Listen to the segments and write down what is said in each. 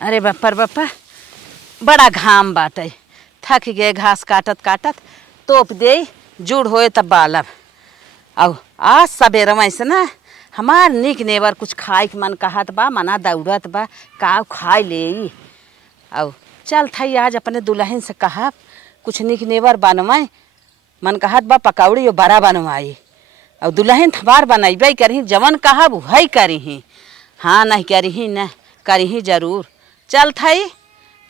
अरे बापा बापा बड़ा घाम बाटे। थक गए घास काटत काटत। तोप दे जुड़ होए तब बालब। अब आज सबेरे में से ना हमार निक नेवर कुछ खाए के मन कहत बा, मना दौड़त बा का खाए ले। अब चल थई आज अपने दुल्हन से कहा कुछ निक नेवर बनवाए। मन कहत बा पकौड़ी और बड़ा बनवाई और दुल्हन थबार बनैबे करही, जवन कहब वही करही। हाँ नहीं करही न करही जरूर। चल थई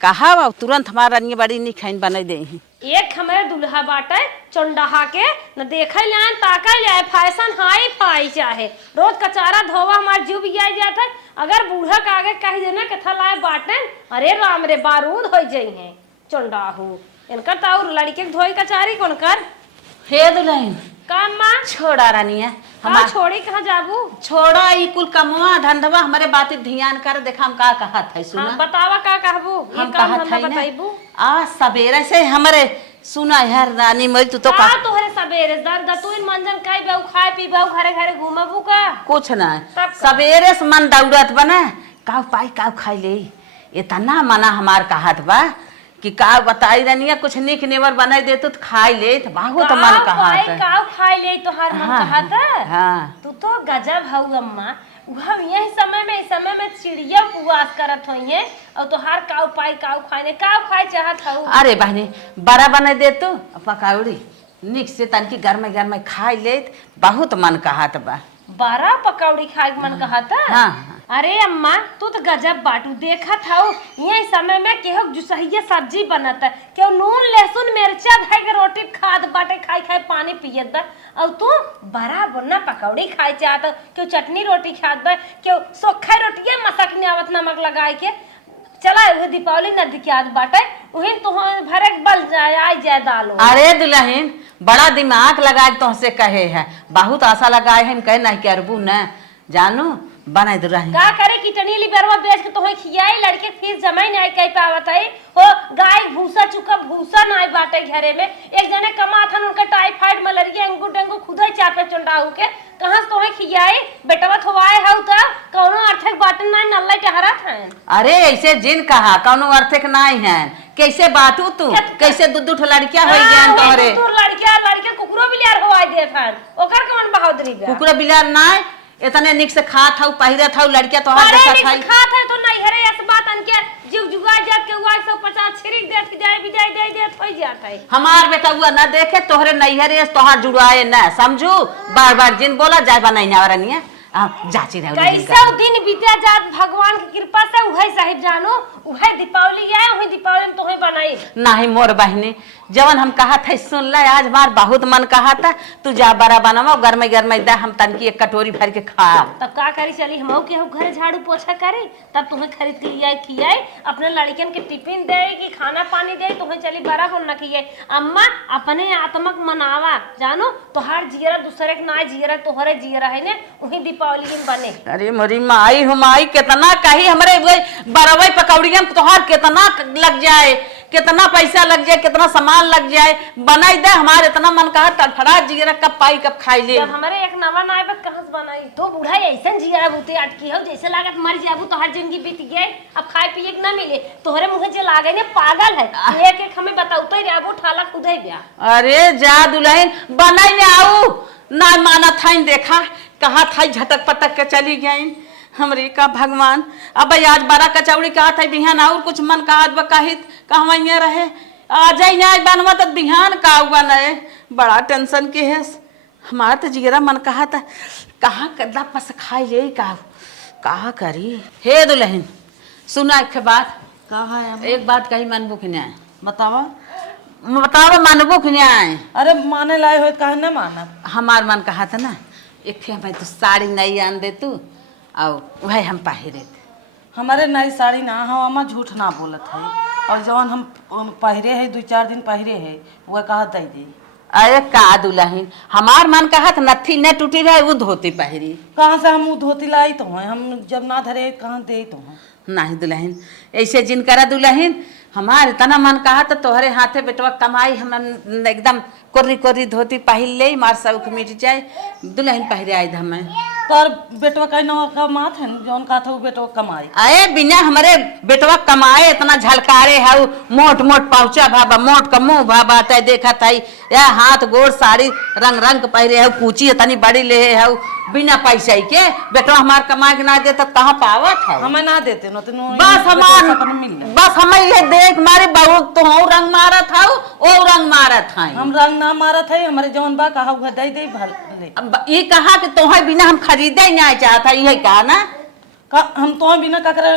कहा अब तुरंत हमारा नहीं बड़ी निखैन बना दे। एक हमारे दुल्हा बाटे चंडाहा के न देखे ले ताका ले फैशन हाई फाई चाहे रोज कचारा धोवा हमार जीव भी आ जाता है। अगर बूढ़ा के आगे कह देना कथा लाए बाटे अरे राम रे बारूद हो जाई है चंडाहू इनकर तो और लड़के के धोई कचारी कौन कर। हे दुल्हन काम मां छोड़ा रानिया हम छोड़ी कहाँ जाबू। छोड़ा ई कुल कमुआ धंधवा हमारे बात ध्यान कर देखा हम का कहत है सुना। हाँ, बतावा का कहबू हम काम कहत है बताइबू। आज सवेरे से हमरे सुना यार रानी मोल तू तो का तोहरे सवेरे दर्द तू इन मंजन काई बेउ खाए पी बेउ घरे घरे घूमबू का कुछ ना सवेरे से मन दौड़त बना का पाई का खाई ले। इतना मना हमार कहत बा कि का बताई रनिया कुछ निक नेवर बनाई दे तो खाई ले तो बहुत मन कहत है। काव खाई ले तोहार मन कहत है। हाँ तू तो गजब हऊ अम्मा। हम यही समय में चिड़िया उपवास करत होइए और तोहार काव पाई काव खाने काव खाए चाहत हऊ। अरे बहनी बड़ा बना दे तू पकौड़ी निक से तनकी गर्म खाई ले बहुत मन कहत बा। बड़ा पकौड़ी खाए मन कहत है। हाँ। अरे अम्मा तू तो गजब बाटू देखत हऊ यही समय में केहो जुसहिया सब्जी बनत है केहू नून लहसुन मिर्चा धइ के रोटी खाद बाटे खाई खाई पानी पियत बा और तू बड़ा बन्ना पकौड़ी खाए चाहत केहू चटनी रोटी खात बा केहू सोखा रोटिया मसक आवत नमक लगाए के चला उहे दीपावली नजदीक याद बाटे उहिन तो भरे बल जाए आई जाए दालो। अरे दुल्हन बड़ा दिमाग लगाए तुमसे कहे है बहुत आशा लगाए हम कहे नहीं करबू न जानू बना दुल्हन का करे किटनी लिबरवा बेच के तोहे खियाई लड़के फीस जमा ही नहीं कह पावत है हो गाय भूसा चुका भूसा नहीं बाटे घरे में एक जने कमाथन उनका टाइफाइड मलेरिया डेंगू डेंगू खुद ही चापे चंडाऊ के कहां से तोहे खियाई बेटवा थवाए हउ त कौनो अर्थक बाटन नहीं नल्ला टहरत है। अरे ऐसे जिन कहा कौनो अर्थक नहीं है कैसे बाटू तू कैसे दू लड़कियां हो गयान तोहरे तू लड़कियां कुकुरो बिलार होवाई देत हन ओकर कौन बहादुरी बा कुकुरा बिलार नहीं इतने निक से खात हऊ पहिरत हऊ लड़कियां तोहार देखत है खात है तो नहीं हरे इस बात अन के जीव जुगा जात के हुआ 150 छिरिक देत जाए विदाई दे देत हो जात है। हमार बेटा हुआ ना देखे तोहरे नैहरे तोहार जुड़ाए ना समझू बार बार जिन बोला जाए बना ना रनिया जाची रहो कैसे दिन बीते जात भगवान की कृपा से उहे साहिब जानो उहे दीपावली आए उहे दीपावली में तोहे बनाई नहीं मोर बहनी जवन हम कहा था सुन ले आज बार बहुत मन कहा था तू जा बड़ा बनावा गर्म दे हम तनकी एक कटोरी भर के खा तब का करी चली हम के घर झाड़ू पोछा करे तब तुम्हें खरीद के लिए खियाए अपने लड़कियन के टिफिन दे कि खाना पानी दे तुम्हें चली बड़ा बोलना खियाए अम्मा अपने आत्मक मनावा जानो तोहार जियरा दूसरे के ना जियरा तोहरे जियरा है ने वही दीपावली दिन बने। अरे मोरी माई हुमाई कितना कही हमारे बरवई पकौड़िया तोहार कितना लग जाए कितना पैसा लग जाए कितना सामान लग जाए बनाई दे हमारे इतना मन कहा तड़फड़ा जिगरा कब पाई कब खाई ले। जब हमारे एक नवा नाय बत कहां से बनाई तो बूढ़ा ऐसा जिगरा बुते अटकी हो जैसे लागत मर जाबू तो हर जिंदगी बीत गई अब खाए पिए के ना मिले तोहरे मुंह जे लागे ने पागल है एक एक हमें बताऊ तो रेबू ठाला खुदे ब्या। अरे जा दुल्हन बनाई ने आऊ ना माना था देखा कहा था झटक पटक के चली गई हमरे का भगवान अब आज बड़ा कचौड़ी कहा था बिहान और कुछ मन कहा बकाहित कहवा रहे आ जाए आज बनवा तो बिहान का हुआ नए बड़ा टेंशन के है हमारा तो जिगरा मन कहा था कहाँ कदा पस खाई ले कहा करी। हे दुल्हन सुना एक बात कहा एक बात कही मन बुख न्याय बतावा बताओ मन बुख न्याय। अरे माने लाए हो कहे ना माना हमार मन कहा था ना एक भाई तू साड़ी नहीं आन दे तू और वह हम पहिरे थे हमारे नई साड़ी ना हम अम्मा झूठ ना बोलत है और जवन हम पहिरे है 2-4 दिन पहिरे है वह कहा दे दे। अरे का दुल्हन हमार मन कहा था नथी न टूटी रहे वो धोती पहिरी कहाँ से हम धोती लाई तो है हम जब ना धरे कहाँ दे तो है नहीं दुल्हन ऐसे जिन करा दुल्हन हमार इतना मन कहा तो तोहरे हाथे बेटवा कमाई हम एकदम कोर्री कोर्री धोती पहिर ले मार सब मिट जाए दुल्हन पहिरे आए हमें तोर बेटवा का नवा कमात है जौन का था वो बेटवा कमाई। अरे बिना हमारे बेटवा कमाए इतना झलकारे है मोट मोट पहुंचा भाबा मोट का मुंह भाबा तय देखा था या हाथ गोड़ साड़ी रंग रंग पहरे है कूची इतनी बड़ी ले है बिना पैसा के बेटवा हमार कमाए के ना देता कहाँ पावत है। हमें ना देते न तो बस हमार बस हम ये देख मारे बहु तो रंग मारा था ओ रंग मारा था हम रंग ना मारा था हमारे जौन बा कहा हुआ दे दे भले। ये कहा कि तुम्हें बिना हम खरीदे ही नहीं चाहता यही कहा ना हम तो बिना ककरे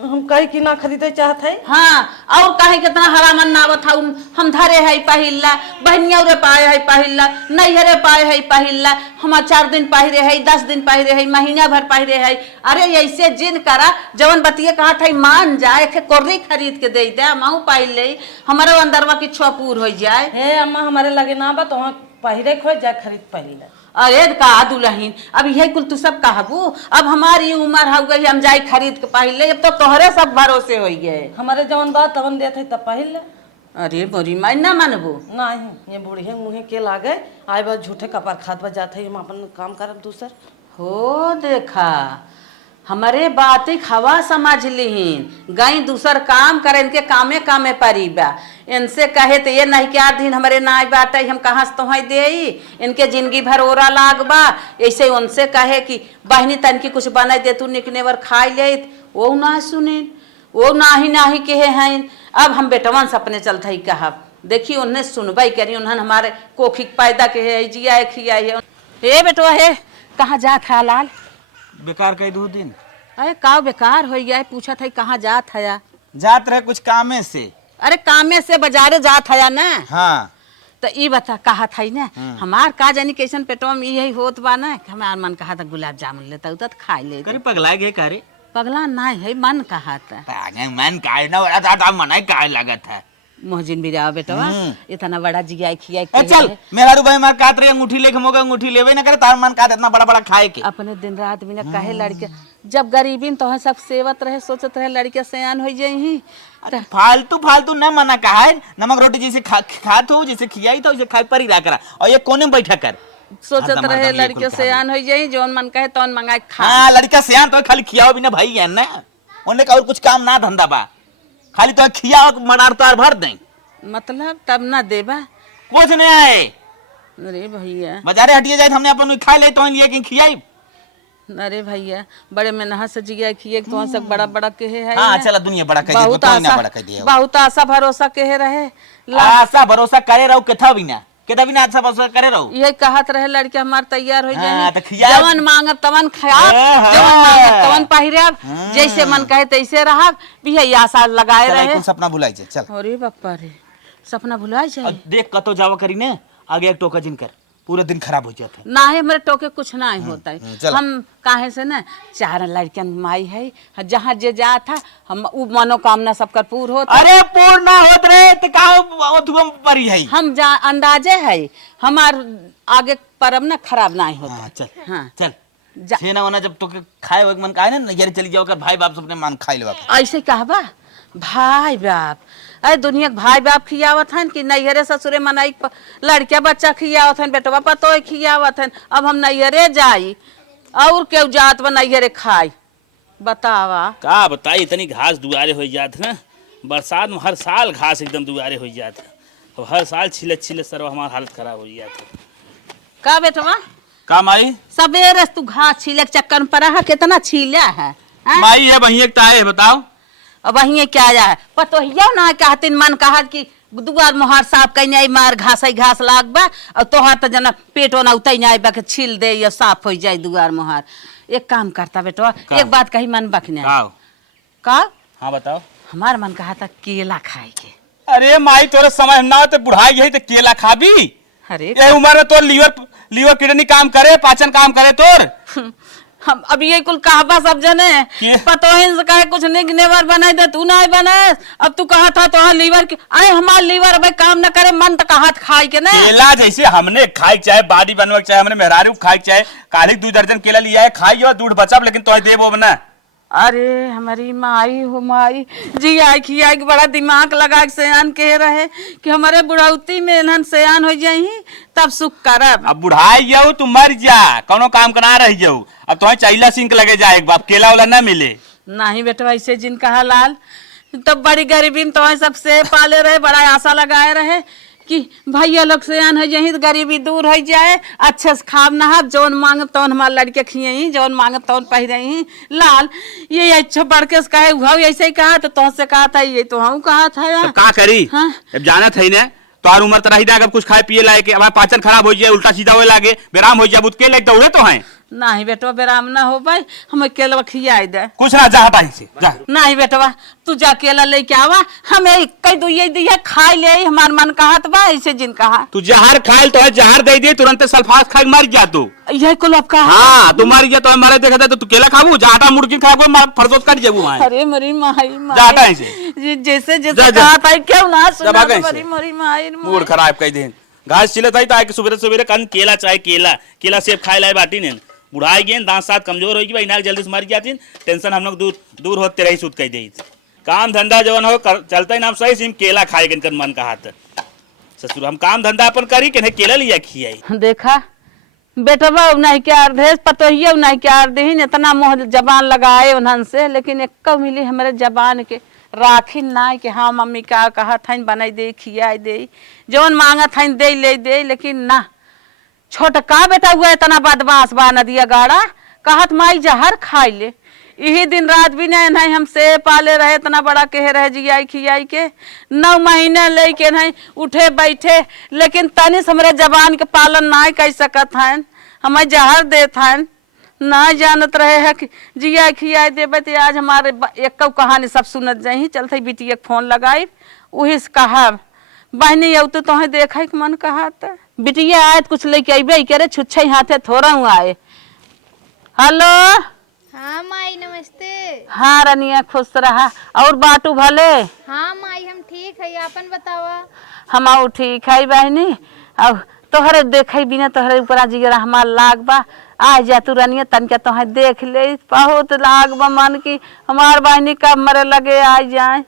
हम कहे कि ना खरीदे चाहत है। हाँ और कहे कितना हरा मन नावत था हम धरे है पहिल्ला बहनिया रे पाए है पहिल्ला नैहरे पाए है पहिल्ला हम 4 दिन पहिरे है 10 दिन पहिरे है महीना भर पहिरे है। अरे ऐसे जिन करा जवन बतिये कहा था मान जाए के कोर्री खरीद के दे दे माऊ पाइल ले हमारे अंदरवा की छुआ पूर हो जाए। हे अम्मा हमारे लगे ना बा तो पहिरे खोज जा खरीद पहिला। अरे का दुल्हन अब यही कुल तू सब कहबू अब हमारी उम्र हो गई हम जाई खरीद के पहले अब तो तोहरे सब भरोसे हो गए हमारे जवन बात तवन देते तब पहले। अरे बोरी मैं ना मानबू नहीं ये बूढ़े मुहे के लागे आए बस झूठे कपार खाद बच जाते हम अपन काम करब दूसर हो देखा हमारे बात हवा समझ लीन गई दूसर काम करे इनके कामे कामे परीबा इनसे कहे तो ये नहीं क्या दिन हमारे नाई बाटे हम कहाँ से तुम्हें दे इनके जिंदगी भर ओरा लागबा ऐसे उनसे कहे कि बहनी तन की कुछ बना दे तू निकने वर खाई ले वो ना सुने वो नाही कहे हैं। अब हम बेटवन से अपने चलते ही कहा देखिए उन्हें सुनवाई करी उन्होंने हमारे कोखी पैदा के है जिया खिया है हे बेटवा है कहाँ जा था लाल बेकार कई 2 दिन। अरे का बेकार हो गया पूछा था कहाँ जात है जात रहे कुछ कामे से। अरे कामे से बाजारे जात है ना। हाँ तो ये बता कहा था ना हमार का जानी कैसन पेटवा में यही होत बा ना हमार मन कहा था गुलाब जामुन लेता तो खा ले करी पगला गए करे पगला नहीं है मन कहा था मन काहे ना वाला था मन काहे लागत है मोहजिन भी रहा बेटवा इतना बड़ा जिया खिया चल मेरा रू भाई मार कात रही अंगूठी लेके मोगा अंगूठी लेवे ना करे तार मन कात इतना बड़ा बड़ा खाए के अपने दिन रात बिना कहे लड़के जब गरीबी तो सब सेवत रहे सोचत रहे लड़के सयान हो जाही फालतू न मना कहा है नमक रोटी जैसे खात हो जैसे खियाई तो खाई पर ही रहा करा और ये कोने में बैठा कर सोचत रहे लड़के सयान हो जाही जौन मन कहे तौन मंगाए खा। हाँ लड़का सयान तो खाली खियाओ बिना भाई है ना उन्हें का और कुछ काम ना धंधा बा खाली तो खियाओ मडार तो भर दें मतलब तब ना देबा कुछ नहीं आए। अरे भैया बाजारे हटिए जाए हमने अपन खा ले तो लिए कि खियाई। अरे भैया बड़े में नहा से जिया खिए तो सब बड़ा बड़ा कहे है। हाँ चला दुनिया बड़ा कह बहुत दिया आशा बड़ा कह दिया बहुत आशा भरोसा कहे रहे आशा भरोसा करे रहो केथा बिना आशा भरोसा करे रहो ये कहत रहे लड़के हमार तैयार हो हाँ, तो जाए खिया जवन मांगब तवन खाब जवन मांगब तवन पहिरब जैसे मन कहे तैसे रहब भैया आशा लगाए रहे सपना भुलाई जाए चल। अरे बापा रे सपना भुलाई जाए देख कतो जावा करी ने आगे एक टोका जिनकर पूरे दिन खराब हो जाते ना है मेरे टोके कुछ ना ही होता है हम काहे से ना 4 लड़कियां माई है जहाँ जे जा था हम उ मनोकामना सबकर पूर्ण होता। अरे पूर्ण ना होत रहे तो का परी है हम जा अंदाजे है हमार आगे परम ना खराब ना ही होता। हाँ, चल हाँ चल छेना वना जब तो खाए हो मन काहे ना यार चली जाओ कर भाई बाप सबने मान खाई लेवा ऐसे कहबा भाई बाप अरे दुनिया भाई बाप खियावत हन कि नैहरे ससुरे मनाई लड़किया बच्चा खियावत हन बेटवा पतो खियावत हन अब हम नैहरे जाई और क्यों जात बा नैहरे खाई बतावा का बताई इतनी घास दुआरे हो जात ना बरसात में हर साल घास एकदम दुआरे हो जात अब हर साल छिले सर हमार हालत खराब हो जात का बेटवा का माई सवेरे तू घास छीले के चक्कर में पड़ा है कितना छीला है माई है बहिए ताए बताओ अब वही क्या है पतो हिया ना कहतिन मन कहा कि दुआर मोहर साफ कहीं मार घास लागबा और तोहार तो जना पेटो ना उतई ना बा के छील दे या साफ हो जाए दुआर मोहर। एक काम करता बेटवा एक बात कही मन बकने का हाँ बताओ हमार मन कहा था केला खाए के। अरे माई तोरे समझ ना तो बुढ़ाई यही तो केला खाबी अरे ये उम्र में तो लीवर किडनी काम करे पाचन काम करे तोर हम अब ये कुल कहबा सब जने पतो से कहे कुछ निगनेवर बनाए दे तू ना बनाए अब तू कहा था तो लीवर के आए हमार लीवर अब काम न करे मन तो कहा खाए के ना केला जैसे हमने खाई चाहे बाडी बनवा चाहे हमने मेहरारू खाई चाहे काली 2 दर्जन केला लिया है खाई और दूध बचा लेकिन तो देबो ना अरे हमारी माई हो माई जी आई खिया के बड़ा दिमाग लगा के सयान कह रहे कि हमारे बुढ़ौती में इन्हन सयान हो जाई तब सुख करब। अब बुढ़ाई जाऊ तू मर जा, कोनो काम करा रह जाऊ। अब तुम्हें चाहिला सिंक लगे जाए बाप, केला वाला ना मिले। नहीं बेटा ऐसे जिन कहा लाल, तो बड़ी गरीबी में तो सबसे पाले रहे, बड़ा आशा लगाए रहे कि भैया लोग सयान हो जाही तो गरीबी दूर हो जाए, अच्छे से खाब नहाब, जौन मांगब तौन हमारे लड़के खियही, जौन मांगब तौन पहिरही। लाल ये अच्छा बढ़ के कहे उहाऊ ऐसे ही कहा तो तुमसे कहा था, ये तो हम कहा था यार। का करी? हाँ? अब जाना था ना तोहार उम्र तरह ही जाकर कुछ खाए पिए लाए के अब पाचन खराब हो जाए, उल्टा सीधा होए लागे, बेराम हो जाए, बुत के लग दौड़े तो हैं। नहीं बेटवा बेराम ना हो भाई, हमें केला खियाई दे। कुछ ना जा हटा से जा। नहीं बेटवा तू जा केला लेके आवा, हमें कई दुइये दिया खाई ले, हमार मन कहत बा ऐसे जिन कहा। तू जहर खाए तो जहर दे दे, तुरंत सल्फास खा के मर जा तू। यही कुल अब कहा। हाँ तू मर गया तो मारे देखा तो तू केला खाबू, जहाटा मुर्गी खाबू, फरसोस कर जाबू वहां। अरे मरी माई जाटा माई ऐसे जैसे जैसे कहा था क्यों ना सुना जा मरी मरी माई मूड खराब कर दे। घास चिल्लत आई तो सुबह सुबह कन केला चाहे केला सेब खाए लाए बाटी ने बुढ़ाई गए, दांत साथ कमजोर होगी भाई, नाक जल्दी से मर जाती, टेंशन हम लोग दूर होते रही सुध कह दी। काम धंधा जवन हो चलता ही नाम सही सिम केला खाए के मन का हाथ ससुर, हम काम धंधा अपन करी के केला लिया खियाई। देखा बेटवा नहीं क्या अर्धे पतोहिए नहीं क्या अर्धे ही इतना मोह जबान लगाए उन्हन से, लेकिन एक मिली हमारे जबान के राखी ना कि हाँ मम्मी का कहा था बनाई दे खियाई दे, जौन मांगा था दे ले दे, लेकिन ना छोटका बेटा हुआ इतना बदमाश बा नदिया गाड़ा कहत माई जहर खाई ले। यही दिन रात भी नहीं हमसे पाले रहे, इतना बड़ा कह रहे जियाई खियाई के 9 महीने ले के नहीं उठे बैठे, लेकिन तनिस हमारे जबान के पालन ना कर सकत हैं, हमें जहर देत हैं, ना जानत रहे है कि जिया खियाई देवे तो आज हमारे एक कहानी सब सुनत जाही। चलते बिटिया फोन लगाई वही से कहा बहनी अब तो तुम्हें देखा के मन कहा था बिटिया आए कुछ लेके अबे करे छुच्छे हाथे थोड़ा हूँ आए। हेलो हाँ माई नमस्ते। हाँ रनिया खुश रहा और बाटू भले। हाँ माई हम ठीक है, आपन बतावा। हम ठीक है बहनी, अब तोहरे देखे बिना तोहरे ऊपर जिगरा हमार लाग बा, आ जा तू रनिया तनके तोहे देख ले, बहुत लाग बा मन की हमार बहनी कब मरे लगे आ जाए।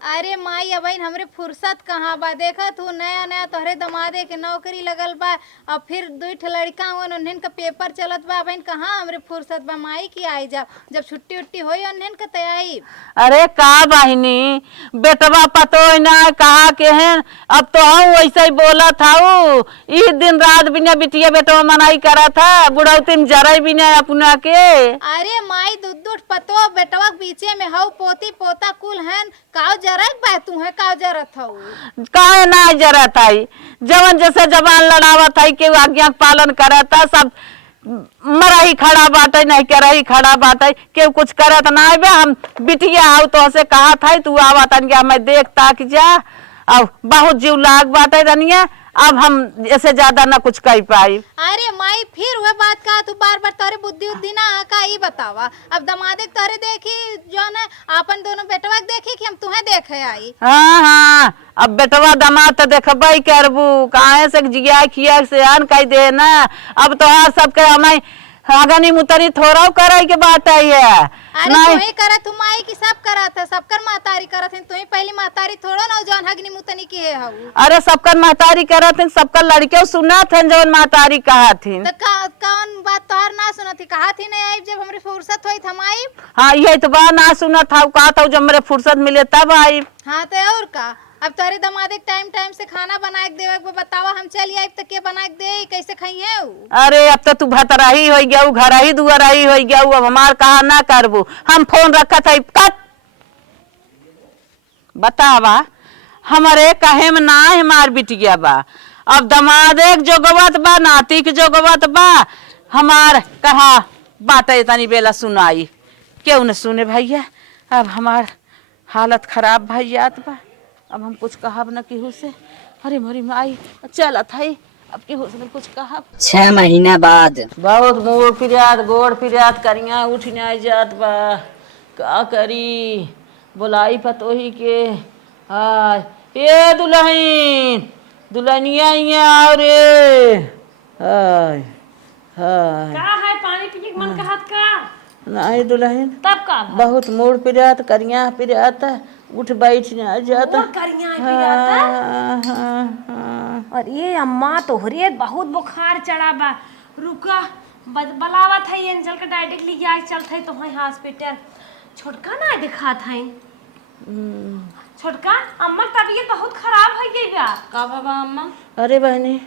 अरे माई अब हमरे फुर्सत कहाँ बा, देखा तू नया नया तोहरे दमादे के नौकरी लगल बा, अब फिर 2 लड़का हुआ उन्हें का पेपर चलत बा, अब कहाँ हमरे फुर्सत बा माई की आई जा, जब छुट्टी उट्टी होई उन्हें का तैयारी। अरे का बहनी बेटवा पतो ना कहा के हैं, अब तो हम वैसे ही बोला था इस दिन रात बिना बिटिया बेटवा मनाई करा था, बुढ़ौती में जरा बिना अपना के। अरे माई दूध पतो बेटवा बीचे में हऊ पोती पोता कुल हैं, काव जरत बा तू है काव जरत हऊ, काहे ना जरत आई, जवन जैसे जबान लड़ावत है के आज्ञा पालन करत है, सब मरही खड़ा बाटे नहीं के रही खड़ा बाटे के कुछ करत ना बे। हम बिटिया आऊ तो से कहा था तू आवा तन के मैं देख ताक जा, अब बहुत जीव लाग बाटे रनिया, अब हम ऐसे ज्यादा ना कुछ कह पाई। अरे माई फिर वह बात का तू बार बार तोरे बुद्धि उद्धि ना का ही बतावा, अब दमादे तोरे देखी जो न अपन दोनों बेटवा देखी कि हम तुम्हें देखे आई। हाँ हाँ अब बेटवा दमाद तो देखबे करबू, काहे से जिया खिया से आन कह दे ना, अब तो हर सबके हमें आगनी मुतरी थोड़ा करे के बात आई है। अरे तू ही करत तू माई की सब करत है, सबकर महतारी करत है, तू ही पहली महतारी थोड़ा ना जौन हगनी मुतनी की है हऊ। अरे सबकर महतारी करत है, सबकर लड़के सुना थे जौन महतारी कहा थी, तो कौन बात तोहर ना सुना थी, कहा थी नहीं आई जब हमरे फुर्सत हुई थमाई। हाँ यही तो बात ना सुना था, कहा था जब मेरे फुर्सत मिले तब आई। हाँ तो और का, अब तोरे दमादे टाइम टाइम से खाना बना के देवे के बतावा, हम चली आई तो के बना के दे कैसे खाई है। अरे अब तो तू भतराही हो गया, घर ही दुआराही हो गया, अब हमार कहा ना करबू, हम फोन रखा था कट बतावा हमारे कहे में ना हमार बिटिया बा, अब दमादे के जोगवत बा नाती के जोगवत बा, हमार कहा बात इतनी बेला सुनाई क्यों न सुने भैया, अब हमार हालत खराब भैयात बा, अब हम कुछ कहब न केहू से। अरे मोरी माई चल था अब केहू से कुछ कहब। 6 महीना बाद बहुत गोड़ फिरियात करिया उठ नहीं जात बा, का करी बोलाई पतोही के। हाय ये दुल्हनिया आओ रे। हाय हाय का है पानी पीने के मन कहत का नहीं दुल्हन, तब का भा? बहुत मूड पिरात करिया पिरात, उठ बैठ ना जाता। और करिया पिराता। हाँ, हाँ, हाँ। और ये अम्मा तोहरे बहुत बुखार चढ़ा बा। रुका बलावत है एंजल का डायरेक्ट लेके आके चलत है तो वहीं हॉस्पिटल। छोटका ना दिखा था छोटका अम्मा तबीयत बहुत खराब हो गई बा। का बाबा अम्मा? अरे बहनी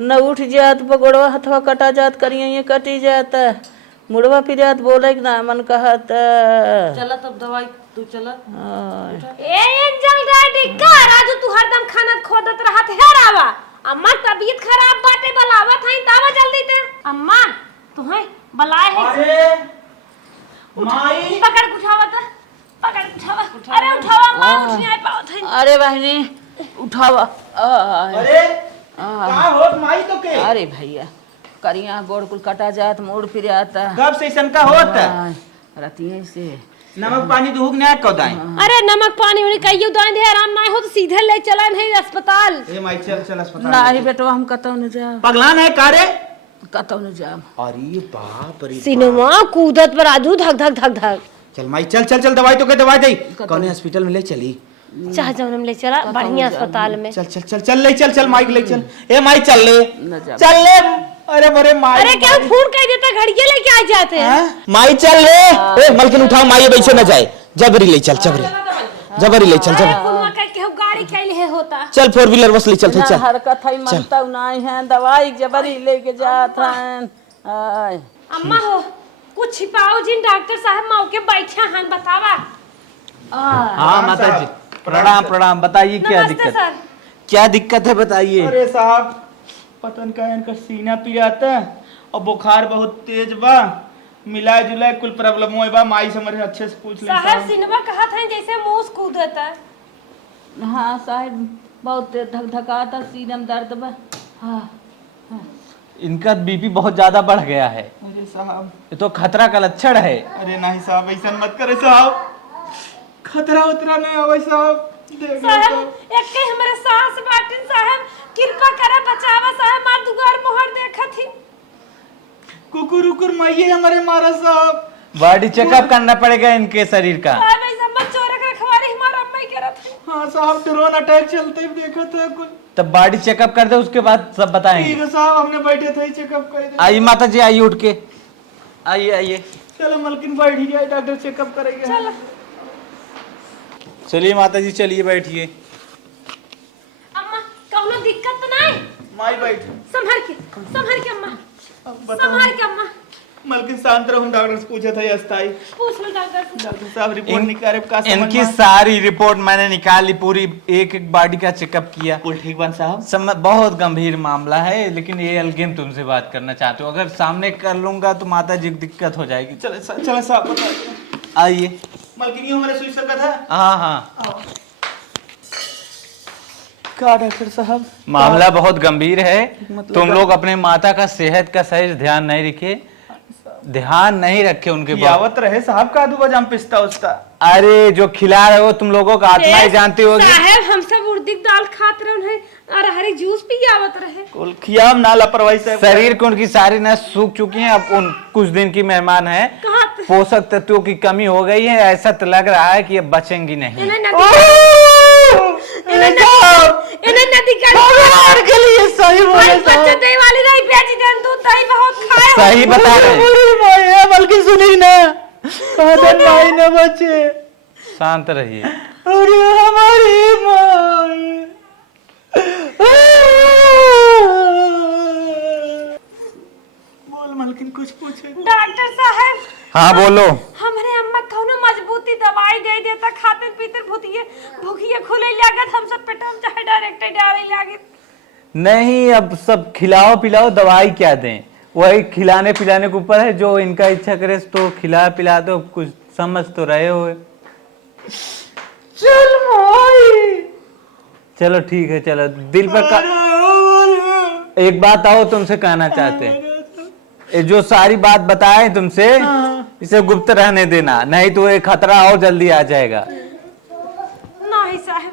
न उठ जात बगड़वा हथवा कटा जात करिया ये कटी जात, मुड़वा पिरात बोले कि ना मन कहत। चला तब दवाई तू चला। ए एंजल डैडी का राजू तू हरदम खाना खोदत रहत है रावा। अम्मा तबीयत खराब बाटे बलावत है दावा जल्दी ते। अम्मा तुहे बलाए है। अरे माई पकड़ उठावत पकड़ उठावा। अरे उठावा मां उठ नहीं पावत है। अरे बहनी उठावा। अरे का होत माई तो के? अरे भैया करिया गोड़ कुल कटा जात मूड पिरात। कब से ऐसन का होत? रतिये से नमक पानी दूध ना कदाई। अरे नमक पानी उन्हें कहियो दान दे आराम ना हो तो सीधे ले चलन है अस्पताल। ए माई चल चल अस्पताल। नहीं बेटवा हम कतौ न जाब, पगलान है कारे? कतौ न जाब। अरे बाप रे सिनेमा कूदत पर राजू धक धक धक धक। चल माई चल चल चल दवाई तो के दवाई दे। कौन हॉस्पिटल में ले चली? चाह जाओ हम ले चला बढ़िया अस्पताल में। चल चल चल चल ले चल चल माई ले चल। ए माई चल ले न जाब। चल ले। अरे मोरे माई। अरे क्या फोन कर देता घड़िया लेके आ जाते हैं। माई चल ले। ए मलकिन उठाओ माई बैठे न जाए। जबरी ले चल जबरी जबरी ले चल जबरी। फोन कर के गाड़ी कैले है होता। चल फोर व्हीलर बस ले चल चल। हरकत है मनता नहीं है, दवाई जबरी लेके जात हैं। आय अम्मा हो कुछ छिपाओ जिन डॉक्टर साहब माओ के बैठे हैं बतावा। हाँ माता जी प्रणाम प्रणाम। बताइए क्या नमस्ते दिक्कत? सर। क्या दिक्कत है बताइए। अरे साहब पतन का इनका सीना पिराता और बुखार बहुत तेज बा, मिला जुला कुल प्रॉब्लम हुए बा। माई से हमारे अच्छे से पूछ ले साहब सिनेमा कहा था जैसे मुंह कूदता। हाँ साहब बहुत धक धकाता, सीने में दर्द बा। हाँ इनका बीपी बहुत ज्यादा बढ़ गया है, अरे साहब ये तो खतरा का लक्षण है। अरे नहीं साहब ऐसा मत करे साहब, खतरा उतरा नहीं आवे साहब। देख लो साहब एक के हमारे सास बाटिन साहब कृपा करा बचावा साहब मार दुगार मोहर देखा थी। कुकुर उकुर माइये हमारे मारा साहब। बॉडी चेकअप करना पड़ेगा इनके शरीर का। साहब ऐसा मत चोरक रखवारी हमारा अम्मा ही करा थी। हाँ साहब ड्रोन अटैक चलते ही देखा था कुछ। तब बॉडी चेकअप कर दे उसके बाद सब बताएंगे। ठीक है साहब हमने बैठे थे चेकअप कर दे। आइए माता जी आइए उठ के आइए आइए। चलो मलकिन बैठ ही जाए डॉक्टर चेकअप करेंगे। चलो चलिए माता जी चलिए बैठिए। अम्मा कौनो दिक्कत तो नहीं? माई बैठ। संभल के अम्मा बताओ संभल के अम्मा। मलकिन शांत रहो, डॉक्टर से पूछा था अस्थाई। पूछ लो डॉक्टर से। डॉक्टर साहब रिपोर्ट निकाले का समझ इनकी में सारी रिपोर्ट मैंने निकाली, पूरी एक एक बॉडी का चेकअप किया। कुल ठीक बन साहब। बहुत गंभीर मामला है, लेकिन ये अलगेम तुमसे बात करना चाहते हो। अगर सामने कर लूंगा तो माता जी को दिक्कत हो जाएगी। चलो चलो साहब बताइए। आइए। मलकिन ये हमारे सुई का था। हाँ हाँ क्या डॉक्टर साहब? मामला बहुत गंभीर है। मतलब तुम लोग अपने माता का सेहत का सही ध्यान नहीं रखे, ध्यान नहीं रखे उनके बाद। यावत रहे साहब का दूबा जाम पिस्ता उस्ता। अरे जो खिला रहे हो तुम लोगों का आत्मा ही जानती होगी। साहब हम सब उड़दी की दाल खाते रहे और हरी जूस भी आवत रहे। कुल खियाम ना लापरवाही से। शरीर की उनकी सारी नस सूख चुकी हैं। अब उन कुछ दिन की मेहमान है, कहाँ पोषक तत्वों की कमी हो गई है। ऐसा तो लग रहा है कि ये बचेंगी नहीं। इन्हें नदी के लिए सही बोले बच्चे दही वाली नहीं बेची देन दूध दही बहुत खाए। सही बता रहे हैं। बल्कि सुनी ना कहते माई ने बच्चे। शांत रहिए। अरे हमारी माई। बोल मलकिन कुछ पूछे। डॉक्टर साहब हाँ बोलो। हमारे अम्मा कौनो मजबूती दवाई दे देता खाते पीते भूखिए खुले लागत हम सब पेटम चाहे डायरेक्ट डाले लागत। नहीं अब सब खिलाओ पिलाओ, दवाई क्या दें, वही खिलाने पिलाने के ऊपर है। जो इनका इच्छा करे तो खिला पिला दो। कुछ समझ तो रहे हो। चल माई। चलो ठीक है, चलो दिल पर एक बात आओ तुमसे कहना चाहते हैं। ये जो सारी बात बताए तुमसे इसे गुप्त रहने देना, नहीं तो ये खतरा और जल्दी आ जाएगा। नहीं साहब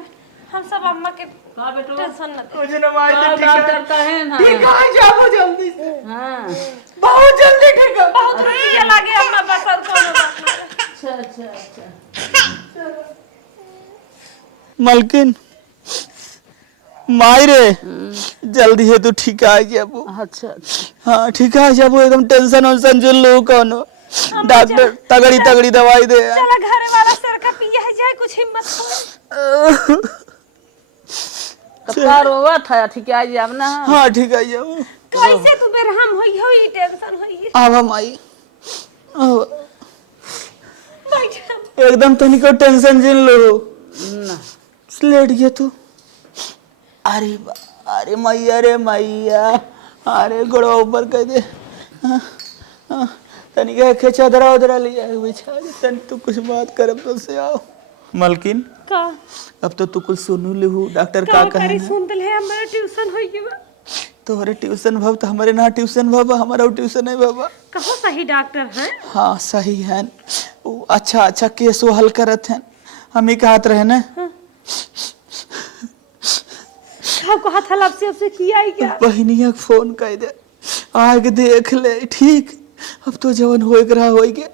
हम सब अम्मा के टेंशन न कुछ न माई तो ठीक डॉक्टर है। कहे ना। ठीक है जाओ जल्दी से। हाँ बहुत जल्दी ठीक है। बहुत रुपया लागे अम्मा बस और कोनो मलकिन माई रे जल्दी है तू ठीक आ जाबो। अच्छा हाँ ठीक आ जाबो, एकदम टेंशन वेंशन जो लो कौनो डॉक्टर तगड़ी तगड़ी दवाई दे। चला घरे वाला सर का पिया है जाए, कुछ हिम्मत हो। कपड़ा रोवा था ठीक है अब ना। हाँ ठीक आ जाबो। कैसे तू बेरहम होई हो, ई टेंशन होई। आवा माई आवा। बैठ एकदम तनिको टेंशन जिन लो ना लेट गया तू। अरे अरे मैया रे मैया, अरे गोड़वा ऊपर कर दे। तनिक के चादरा उधरा लिया बिछा दे। तन तू कुछ बात करब तो से आओ। मलकिन का अब तो तू कुछ सुनू लेहू डॉक्टर का का कहे करी ना। सुन ले हमारा ट्यूशन होई गया। तोहरे ट्यूशन भव तो हमारे ना ट्यूशन भव, हमारा ट्यूशन है बाबा। कहो सही डॉक्टर है। हाँ सही है, वो अच्छा अच्छा केस वो हल करत हैं। हम ही कहत रहे ना आपको हाथ हलाप से किया ही क्या। बहनिया के फोन कर दे, आगे देख ले ठीक। अब तो जवन हो रहा हो गया,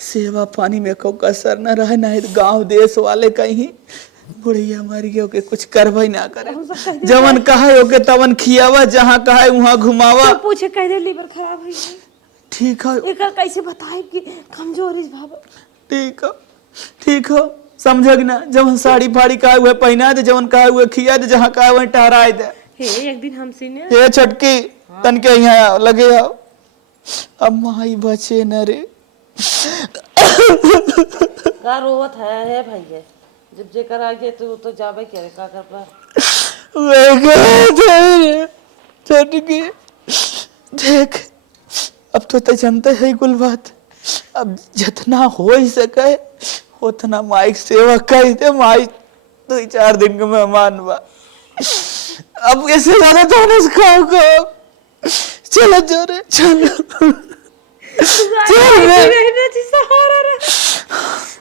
सेवा पानी में को कसर न रहे, ना गांव देश वाले कहीं बुढ़िया मर गया के कुछ करबे ना करे। जवन कहे ओके तवन खियावा, जहाँ कहे वहाँ घुमावा। पूछे कह दे लीवर खराब हुई है। ठीक है एकर कैसे बताए कि कमजोरी बाबा। ठीक हो समझ ना। जवन साड़ी फाड़ी कहे हुए पहना दे, जवन कहे हुए खिया दे, जहाँ कहे वहीं ठहरा दे। हे एक दिन हमसे ने ये छटकी तन के यहाँ लगे आओ। अब माई बचे न रे। का रोवत है भैया, जब जेकर आगे तो जाबे करे का कर पा। छटकी देख, अब तो जानते है कुल बात। अब जितना हो ही सके उतना माइक सेवा कर दे। माई 2-4 दिन का मेहमान बा, अब ऐसे ज्यादा तो नहीं खाओ को। चलो जोरे चलो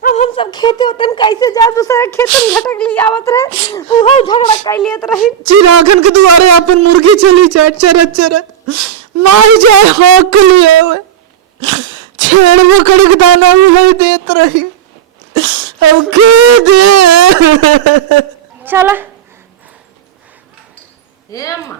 अब हम सब खेते होते हैं, कैसे जा दूसरे खेत में झटक लिया आवत रहे, वही झगड़ा कर लेत रही। चिरागन के द्वारे अपन मुर्गी चली चट चरत चरत मार जाए हक लिए हुए छेड़ वो कड़क दाना भी देत रही। अब के दे चला ए अम्मा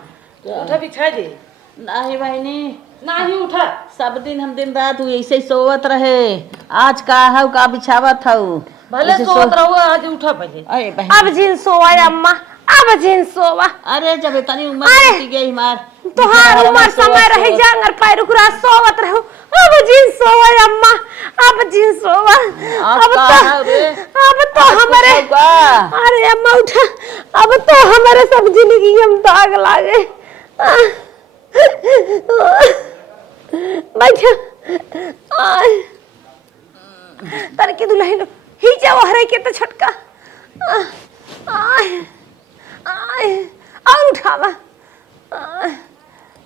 उठा बिछा दे। नहीं बहनी नहीं उठा, सब दिन हम दिन रात ऐसे ही सोवत रहे। आज का है का बिछावत हूँ भले सोत रहो, आज उठा बजे। अरे बहन अब जिन सोवा अम्मा, अब जिन सोवा। अरे जब इतनी उम्र बीत गई हमार तुहार उम्र समय रहे जांगर पैर उकरा सोवत रहो। अब जिन सोवा अम्मा, अब जिन सोवा। अब तो हमारे अरे अम्मा उठा, अब तो हमारे सब जिंदगी हम दाग लागे। बैठ तर के दुल्हन ही जाओ हरे के तो छटका और उठावा।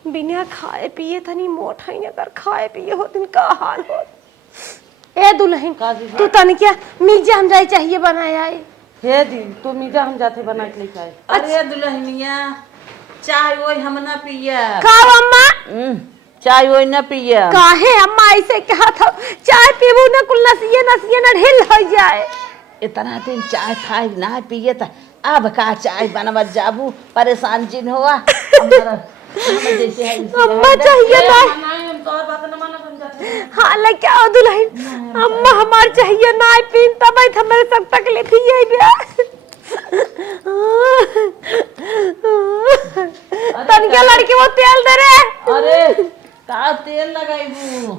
बिना खाए पिए तनी मोट है न कर, खाए पिए हो दिन का हाल हो। ए दुल्हन तू तन क्या मीजा हम जाए चाहिए बनाया है। हे दिन तू मीजा हम जाते बना के लेके आए। अरे दुल्हनिया चाय वही हम ना पिया। का अम्मा चाय वही ना पिया। काहे अम्मा ऐसे कहा था, चाय पीबू न कुल नसिए नसिए न ढिल हो जाए। इतना दिन चाय खाए ना पिए था, अब का चाय बनवत जाबू परेशान जिन हुआ। अम्मा चाहिए ना। नहीं हम तोहर बात न मानब, हम जाते। हाँ लेके आओ दुल्हन। अम्मा हमार चाहिए ना पीन तब हमारे सब तकलीफ ही है बिया। तन के लड़की वो तेल दे रे। अरे का तेल लगाईबू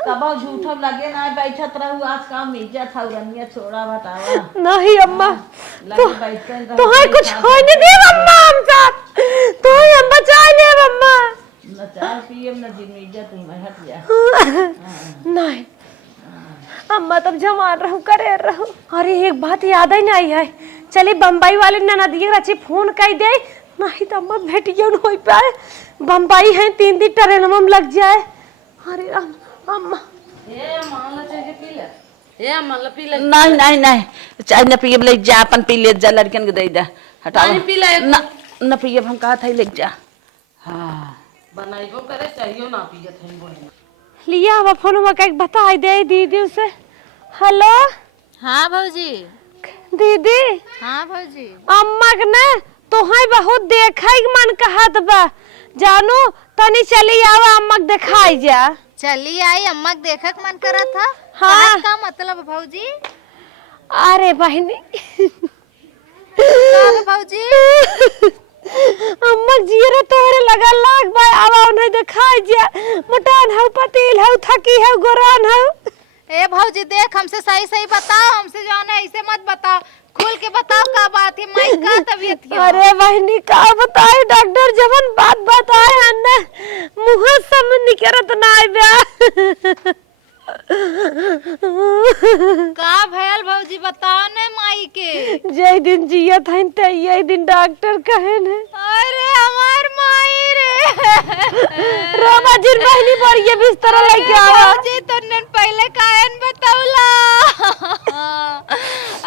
कबा झूठा लगे ना बैठत रहू। आज का मीजा था रनिया छोड़ा बतावा नहीं अम्मा लगे बैठते रहो। तो है कुछ हो नहीं दे अम्मा हम साथ, तो हम बचा ले अम्मा। न चाय पिए न जी मीजा तुम हट जा। नहीं अम्मा तब जमान रहू करे रहू। अरे एक बात याद ही नहीं है, चले बम्बई वाले ननदिया रची फोन कर दे, नहीं तो अम्मा भेटियो न हो पाए। बम्बई है 3 दिन ट्रेन में लग जाए। अरे अम्मा ए माला चाहिए पी ले। ए माला पी ले। नहीं नहीं नहीं चाय न पिए ले जा, अपन पी ले जा, लड़कन के दे दे। हटाओ नहीं पी ले। न पिए हम कहा था ले जा। हाँ बनाइबो करे चाहिए ना पियत है बोले। लिया अब फोन में कहीं बता दे दीदी उसे। हेलो हाँ भौजी। दीदी हाँ भौजी। अम्मा के ना तोहाई बहुत देखाई मन कहत बा, जानू तनी चली आवा अम्मा के देखाई जा। चली आई, अम्मा के देखक मन करा था। हाँ। का मतलब भौजी? अरे बहनी भौजी अम्मा जीरे तोहरे लगा लाग भाई आवा उन्हें दिखाई जा। मटन हौ, पतील हौ, थकी हौ, गोरान हौ। ए भौजी देख, हमसे सही सही बताओ, हमसे जो है ऐसे मत बताओ, खुल के बताओ का बात है, माई का तबीयत क्यों? अरे बहनी का बताए, डॉक्टर जवन बात बताए अन्ना मुंह सब निकरत ना आइबा। का भयल भौजी बताओ ने माई के। जय दिन जियत हन त यही दिन डॉक्टर कहन है। अरे हमार माई रे। रोमा जिन बहनी बढ़िया बिस्तर लेके आवा। भौजी तन्ने पहले कायन बताउला।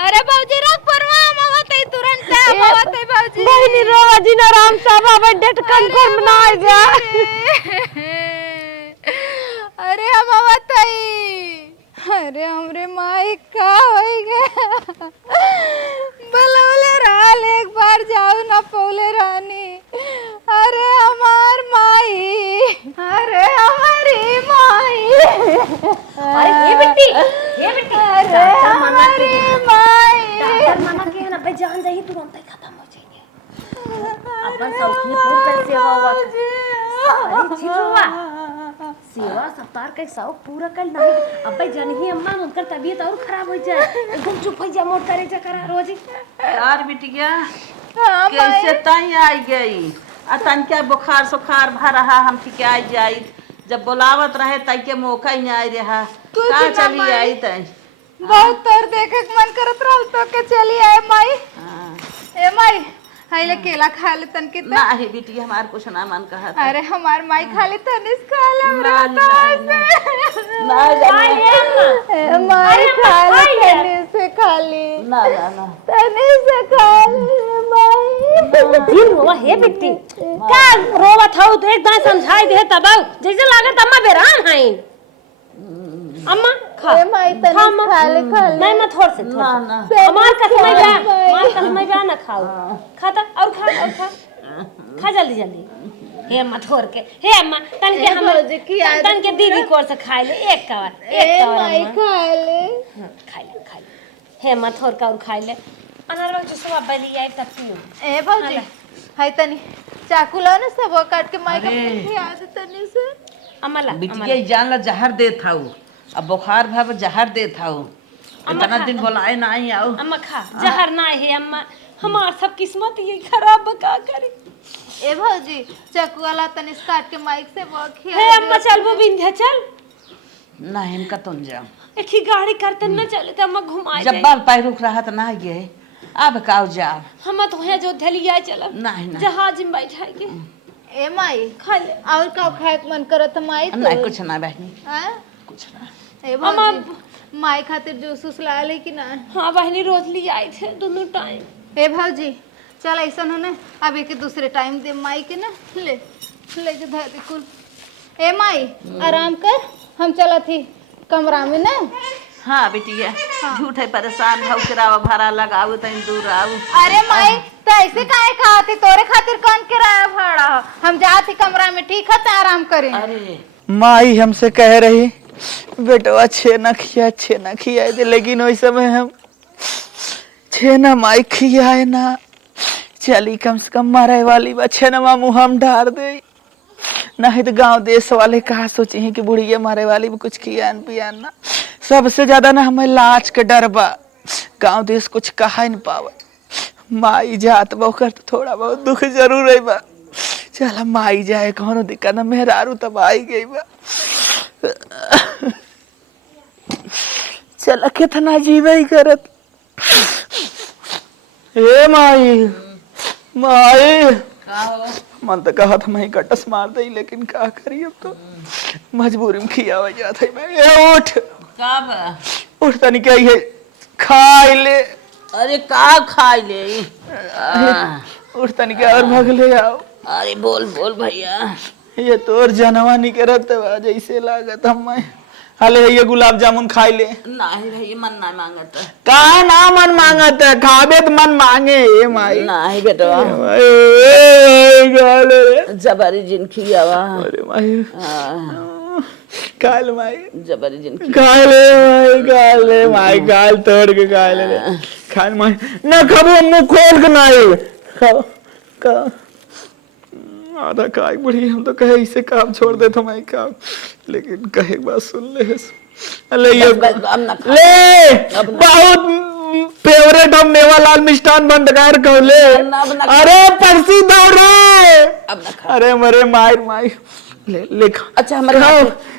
अरे भौजी रख परवा हम होते तुरंत हम होते भौजी। बहनी रोमा जिन आराम से आवा, डेट कंफर्म ना आइबा। अरे हम बताई। अरे हमरे माई का होई गया। बोलौले रहल एक बार जाऊ ना पौले रानी। अरे हमार माई, अरे हमारी माई। अरे ये बेटी, अरे हमारी माई। डॉक्टर मना के ना भाई जान जाही तुरंत ही खत्म हो जाएंगे। अपन सौखनी पूर कर सेवा हुआ। अरे छिलुआ सेवा सप्ताह के शौक पूरा कर नहीं। अब भाई जनही अम्मा उनकर तबीयत और खराब हो जाए, एकदम चुप हो जा, मोट करे जा करा रोज। यार बिटिया कैसे तई आई गई? तन क्या बुखार सुखार भा रहा, हम ठीक आई जाई, जब बुलावत रहे तई के मौका ही नहीं आई रहा। का चली आई तई? बहुत तोर देखे के मन करत रहल तो के चली आए माई। ए माई हाइले केला खा ले तन के। ना ही बिटिया हमार कुछ ना मन कहत। अरे हमार माई खा ले तनिस खा ले हमरा ना माई खा ले तनिस से खा ले। ना ना ना तनिस से खा ले माई। दिन हुआ है बेटी का रोवत हो तो एकदम समझाई दे तब जैसे लागत अम्मा बेराम है। अम्मा खा ए माई तनिस खा ले नहीं मैं थोड़ से ना ना हमार का समय जा, हमार का समय जा ना खाओ। खाता और खा जल्दी जल्दी। हे अम्मा थोड़ के, हे अम्मा तन के हम तन के दीदी कोर से खा ले एक कवर, एक कवर माई खा ले। खा ले। हे अम्मा थोड़ का और खा ले। अनारवा जूसवा बली आई तब पियो। ए भौजी हाय तनी चाकू ला ना सब काट के माई का खिया दे तनी से। अम्मा ला बिटिया जान ला जहर दे थाऊ, अब बुखार भाव जहर दे थाऊ, इतना दिन बोलाए ना आई आओ। अम्मा खा, जहर ना है अम्मा, हमार सब किस्मत ये खराब का करी। ए भौजी चाकू वाला तनिस काट के माइक से वो खिया। हे अम्मा चल वो बिंध्या चल। ना इनका तुम जाओ, एक ही गाड़ी करते न चले तो अम्मा घुमाए जब बाल पैर रुक रहा तो ना गए, अब काओ जाओ। हम तो है जो धलिया चलब नहीं ना जहाज में बैठाएंगे। ए माई खा ले और का खाए के मन करत माई तो? नहीं कुछ ना बहनी, हां कुछ ना। ए भौजी माई खातिर जूस उस ला ले कि ना? हाँ बहनी रोज ले आए थे दोनों टाइम। ए भौजी चल ऐसा हो ना, अब एक दूसरे टाइम दे माई के ना ले के धर दे कुल। ए माई आराम कर, हम चला थी कमरा में ना। हाँ बिटिया झूठे परेशान हो, किराया भाड़ा लगाओ तई दूर आओ। अरे माई तो ऐसे काहे खाती, तोरे खातिर कौन किराया भाड़ा? हम जाती कमरा में, ठीक है तो आराम करें। अरे माई हमसे कह रही बेटवा छेना खियाए दे, लेकिन वही समय हम छेना माई खियाए ना। चली कम से कम मारे वाली बा छेनमा मुँह हम ढार दे, नहीं तो गांव देश वाले कहा सोचे हैं कि बुढ़िया मारे वाली भी कुछ खियान पियान ना। सबसे ज्यादा ना हमें लाज के डर बा, गांव देश कुछ कहा नहीं पावे। माई जात बा तो थोड़ा बहुत दुख जरूर है बा। चल माई जाए कौनो दिक्कत ना, मेहरारू तब आई गई बा। चल कितना जीवे ही करत। ए माई मन तो कहा था मैं कटस मार दे, लेकिन क्या करी अब तो मजबूरी में खिया हो जाता है। मैं उठ उठता नहीं क्या ये खाई ले। अरे का खाई ले? उठता नहीं क्या और भाग ले आओ। अरे बोल बोल भैया। ये तोर जनवा नहीं करत जैसे लागत हम हले ये गुलाब जामुन खाई ले। नहीं भाई मन ना मांगत है। का ना मन मांगत है, खाबे तो मन मांगे ए माई। नहीं बेटवा अरे जबरी जिन खियावा। माई काल माई जबरी जिन काले माई गाल तोड़ के काले खाल माई ना खाबो मुंह खोल के नहीं खाओ का आधा काय बुढ़ी हम तो कहे इसे काम छोड़ दे तो मैं काम, लेकिन कहे बात सुन ले। ले ये ले बहुत फेवरेट हम मेवालाल मिष्ठान भंडार कहले। अरे परसी दौड़े अरे मरे मार माई ले खा। अच्छा हमारे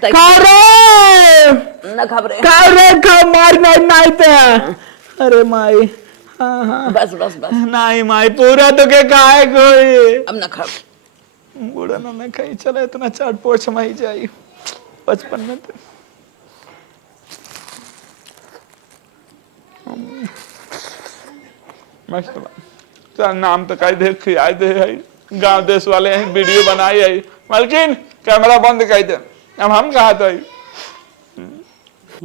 खा रे ना खबरे खा मार नहीं ते। अरे माई हाँ बस बस बस नहीं माई पूरा तो के खाए कोई अब ना खा। बूढ़ा ना कहीं चला इतना चाट पोछ माई जाई बचपन में तो। मस्त चल नाम तो कहीं देख आए दे है गांव देश वाले हैं वीडियो बनाई है मालकिन कैमरा बंद कर दे। अब हम कहा था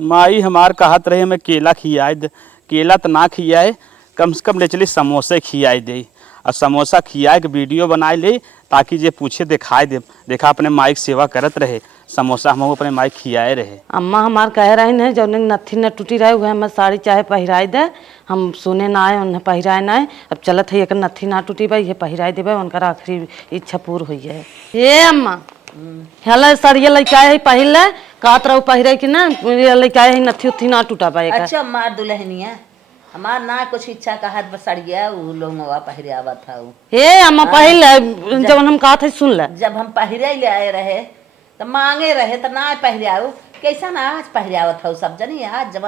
माई हमार कहत रहे मैं केला खियाए दे, केला तो ना खियाए, कम से कम ले चली समोसे खियाए दे और समोसा खियाए के वीडियो बनाए ले ताकि जे पूछे दिखाए दे। देखा अपने माई की सेवा करत रहे, समोसा हम अपने माई खियाए रहे। अम्मा हमार कह रही है जौन नथी न टूटी रहे हुए हमें साड़ी चाहे पहिराए दे, हम सुने ना आए उन्हें पहिराए ना आए। अब चलत है एक नथी ना टूटी भाई ये पहिराए देवे उनका आखिरी इच्छा पूर्ण हुई है। ये अम्मा हेला साड़िया लइका है पहले कहत रहू पहिरे कि ना लइका है नथी उथी ना टूटा पाए। अच्छा मार दुल्हनिया हमार ना कुछ इच्छा कहत बसड़िया उ लोगवा पहिरे आवत था। हे अम्मा पहले जब हम कहत है सुन ले जब हम पहिरे ले आए रहे तो मांगे रहे तो ना पहिराऊ कैसा ना आज पहिरावत था सब जनी। आज जब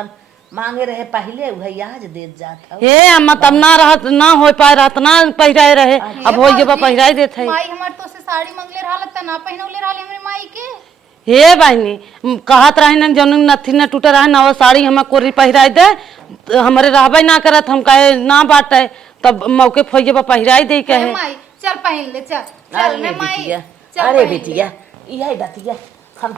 मांगे रहे पहले वही आज दे जाता। हे अम्मा तब ना रहत ना हो पाए रहत ना पहिराए रहे अब हो गए पहिराए देत है। माई हमार तो से साड़ी मंगले रहल त ना पहिनौले रहल हमरे माई के। हे बहनी कहत रही ना जौन नथी न टूटे रहे ना वो साड़ी हमें कोरी पहिराए दे हमारे रहबे ना करत हम कहे ना बाटे तब मौके फोइए पर पहिराए दे कहे। माई चल पहन ले चल चल मैं माई अरे बेटिया यही बतिया हम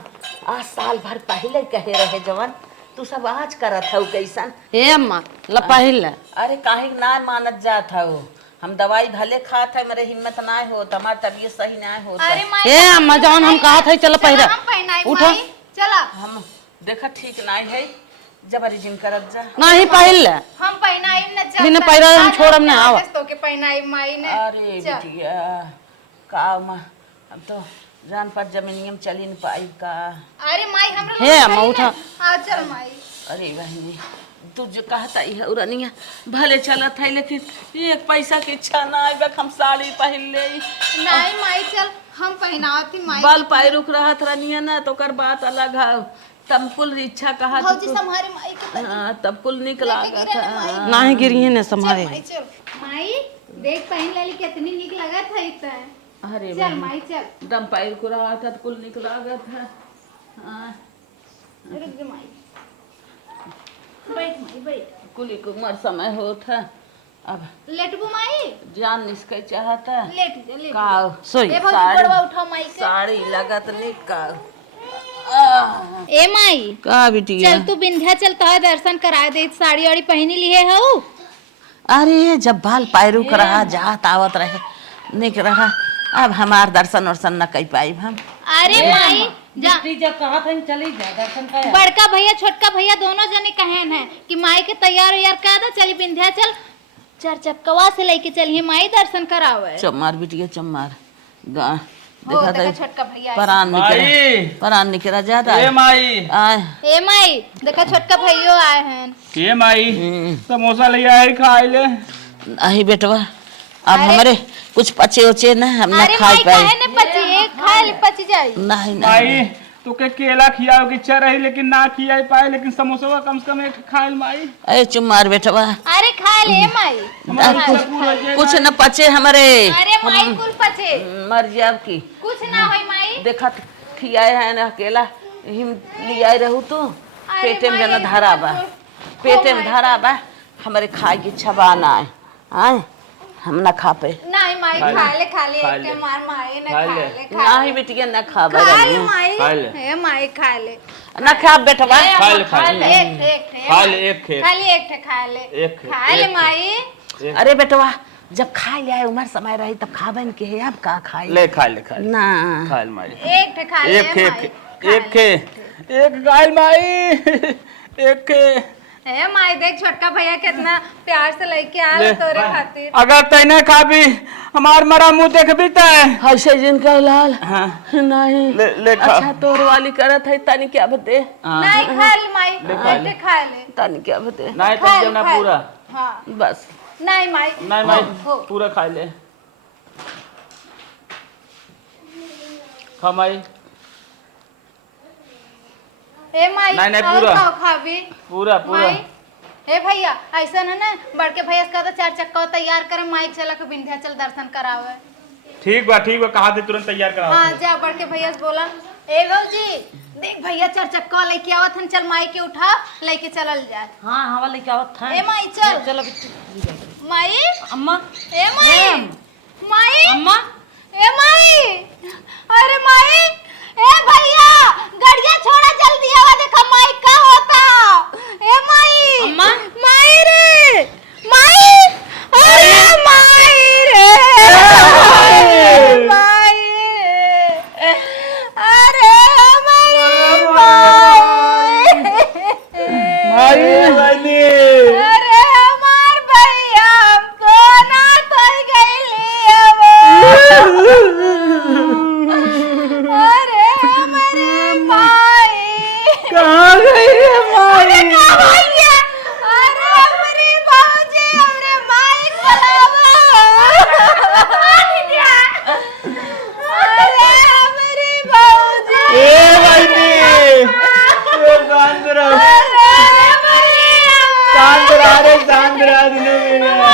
आज साल भर पहले कहे रहे जवन तू सब आज करत हऊ कैसन। हे अम्मा ल पहिल ले। अरे काहे ना मानत जात हऊ, हम दवाई भले खात है मेरे हिम्मत ना हो हमार तबीयत सही ना हो। अरे माई हे अम्मा जौन हम कहत है चल पहिरा हम पहनाई उठो। माई चला हम देखा ठीक नहीं है जबरी जिन करत जा। नहीं पहिल ले हम पहनाई न चल बिना पहिरा हम छोड़म ना आवा। तो के पहनाई माई ने। अरे बेटिया का हम तो जान पर जमीनियम चली न पाई का। अरे माई हमरा हे अम्मा उठा। हां चल माई। अरे बहनी तू जो कहता है उरनिया भले चलत है लेकिन एक पैसा की इच्छा ना आए हम साड़ी पहन ले। नहीं माई चल हम पहनावती माई। बाल पाए रुक रहा रनिया ना तो कर बात अलग है तब कुल इच्छा कहा भौजी संहारी माई के तब कुल निकला था। नहीं गिरी ने संभाले। माई चल माई देख पहन लेली कितनी निक लगत है त। अरे चल माई चल दम पैर को रहा था कुल निकला गया था। रुक जा माई बैठ माई बैठ। कुल की उम्र समय हो था अब लेटबू माई जान निस्के चाहता लेट जा लेट। का सोई ए भौजी बड़वा उठाओ माई के। साड़ी लगत निका। ए माई का बिटिया चल तू विंध्याचल तो दर्शन करा दे साड़ी वाड़ी पहनी लिए हो। अरे जब बाल पैरू कर रहा जात आवत रहे निक रहा अब हमार दर्शन वर्शन न कर पाई हम। अरे माई जा जब कहत है चली जा दर्शन कर। बड़का भैया छोटका भैया दोनों जने कहन है कि माई के तैयार यार कर दे चली विंध्याचल चार चक्कवा से लेके चलिए माई दर्शन करावे। चमार बिटिया चमार गा हो देखा देखा था छोटका भैया माई परान निकला जाता ए माई आए ए माई देखा छोटका भैया आए हैं। के माई समोसा ले आए खाए ले। अही बेटवा अब हमारे कुछ पचे उचे न हम न अरे खा माई पाए। काहे ने पची एक खाए ले पची जाई। नहीं माई नहीं तो के केला खियाओ की इच्छा रही लेकिन ना खिया पाए लेकिन समोसा कम से कम एक खाए माई। अरे चुमार बेटवा अरे खाए ले माई। कुछ न पचे हमारे अरे माई कुल पचे मर जाब की कुछ ना होई माई। देखा खियाए है ना अकेला हिम लियाए रहू तो पेटे में जना धरा बा पेटे में धरा बा हमारे खाए की इच्छा बा ना आए हम ना खा पे। ना नहीं माई खा ले। खा ले खा ले खा एक ले। मार माई ने खा खा ले। ले खा नहीं बेटिया ना खाबा ले रानी माई खा ले। हे माई खा ले ना खा बेटवा खा ले खा ले एक ठे खा ले एक खेत खाली एक ठे खा ले एक खे- खा ले एक खे- माई अरे बेटवा जब खा ले उम्र समय रही तब खाबन के है अब का खाई ले खा ले खा ले ना खा ले माई एक ठे खा ले एक खे माई, एक खे एक गाय माई एक खे हे माई देख छोटका भैया कितना प्यार से लेके आ ले। तोरे खातिर अगर तैने खाबी हमार मरा मुंह देख भी तय ऐसे जिनका लाल हाँ नहीं ले खा अच्छा तोर वाली करत है तनी क्या बते नहीं खा ले माई खा ले। एक ठे खा ले तनी क्या बते नहीं खा तब ले, जब ना खा ले। पूरा हाँ बस नहीं माई नहीं माई हो। पूरा खा ले खा माई हे माई नहीं, और पूरा। खाओ खाबी पूरा पूरा माई हे भैया ऐसा है ना बड़के भैया का तो 4 चक्का तैयार करे माइक चला के विंध्याचल दर्शन करावे ठीक बा कहा थे तुरंत तैयार करा हाँ जा बड़के भैया से बोला ए जी देख भैया 4 चक्का लेके आवत हन चल माई के उठा लेके चलल जाए हाँ हाँ वाले क्या होता ए माई चल चलो माई अम्मा ए माई माई अम्मा ए माई अरे माई ए भैया गड़िया छोड़ा जल्दी आवा देखा माई का होता ए माई अम्मा? माई रे माई अरे माई रे माई रे अरे हमारी माई अरे हमार भैया हमको ना थई गईली अरे हमारी माई कहाँ गई है माई भैया अरे हमारी बाबूजी हमरे माई अरे हमारी बाबूजी ए बहनी शांत रहो शांत रहा रे शांत रहा तूने मेरा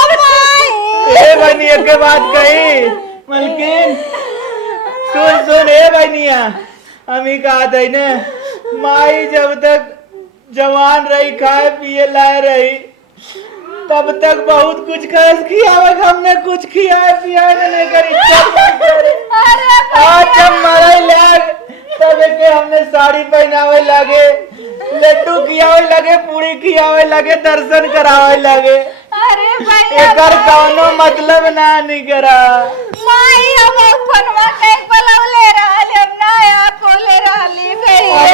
ए बहनी एक के बात कही मलकिन सुन ए बहनिया हम ही कहा था ने माई जब तक जवान रही खाए पिए लाए रही तब तक बहुत कुछ खर्च किया हमने कुछ खियाए पियाए नहीं करी आज जब मरे लाग तब के हमने साड़ी पहनावे लगे लड्डू खियावे लगे पूरी खियावे लगे दर्शन करावे लगे अरे भैया एकर कौनो मतलब ना निकरा माई हम फोनवा के बुलावले रहल हम नया कोले रहली भैया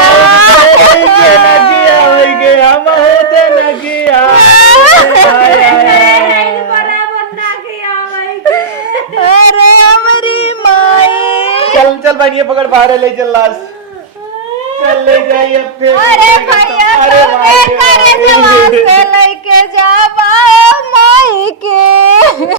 हम होते न किया अरे हमारी माई चल चल बनिए पकड़ बाहर ले चल लाश चल ले जाइए अब फिर अरे भैया अरे तुम माई, करे माई। जवान से लेके जा माई के